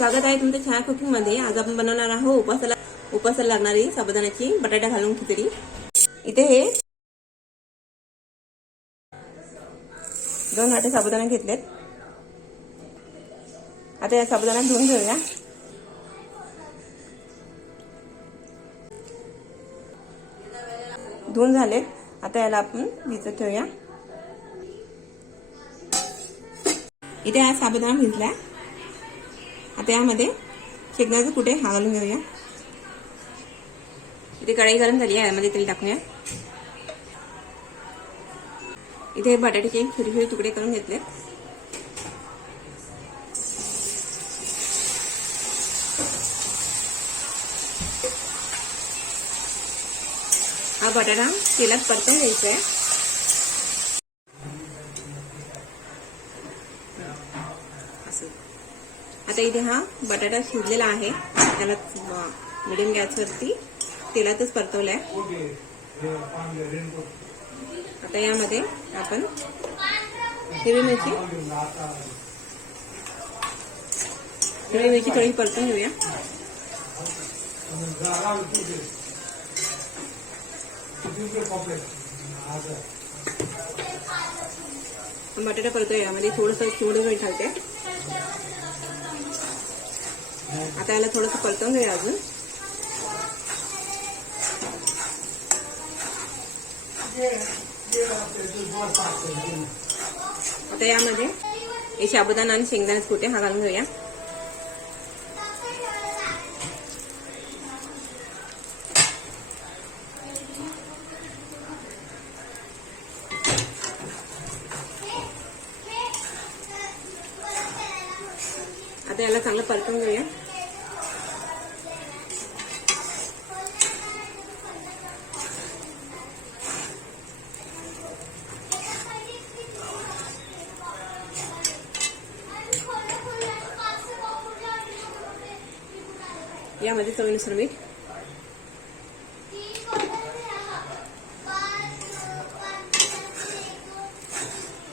स्वागत आहे तुमच्या छाया कुकिंग मध्ये। आज आपण बनवणार आहोत उपासाला लागणारी साबुदाण्याची बटाटा घालून खिचडी। इथे हे 2 वाटे साबुदाणे घेतलेत। आता या साबुदाणा धुवून घेऊया। धुवून झाले, आता याला आपण भिजत ठेवूया। इथे हा साबुदाणा भिजला। आता यामध्ये शेंगदाण्याचे कुटे घालून घेऊया। इथे कढई गरम झाली आहे, यामध्ये तेल टाकूया। इथे बटाट्याचे छोटे छोटे तुकडे करून घेतले। हा बटाटा तेलात परतून घ्यायचा आहे। आता इथे हा बटाटा शिजलेला आहे, त्याला मीडियम गॅसवरती तेलातच परतवलाय। आता यामध्ये आपण हिरवी मिरची थोडी परतून घेऊया। बटाटा परतोय, यामध्ये थोडं वेळ घालते। आता याला थोडंसं परतवून घेऊया अजून। आता यामध्ये हे साबुदाणा आणि शेंगदाण्याचे कुटे हा घालून घेऊया। आता याला चांगलं परतून घेऊया। यामध्ये चवीनुसार मीठ,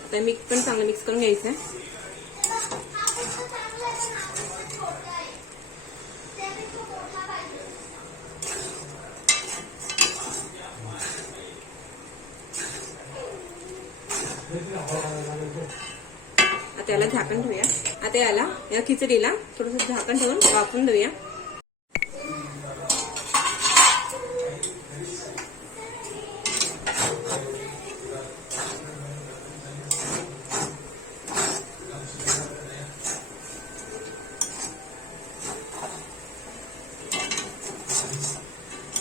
आता मीठ पण चांगलं मिक्स करून घ्यायचं आहे। आता याला झाकण ठेवूया। आता या खिचडीला थोडंसं झाकण ठेवून वाफवून देऊया।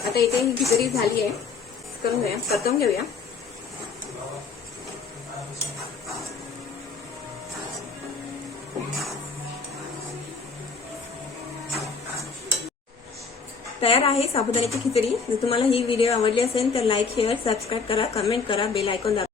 आता इथे ही खिचडी झाली आहे, परतून घेऊया। तयार आहे साबुदाण्याची खिचडी। जर तुम्हाला ही व्हिडिओ आवडली असेल तर लाईक, शेअर, सबस्क्राईब करा, कमेंट करा, बेल आयकॉन दाबा।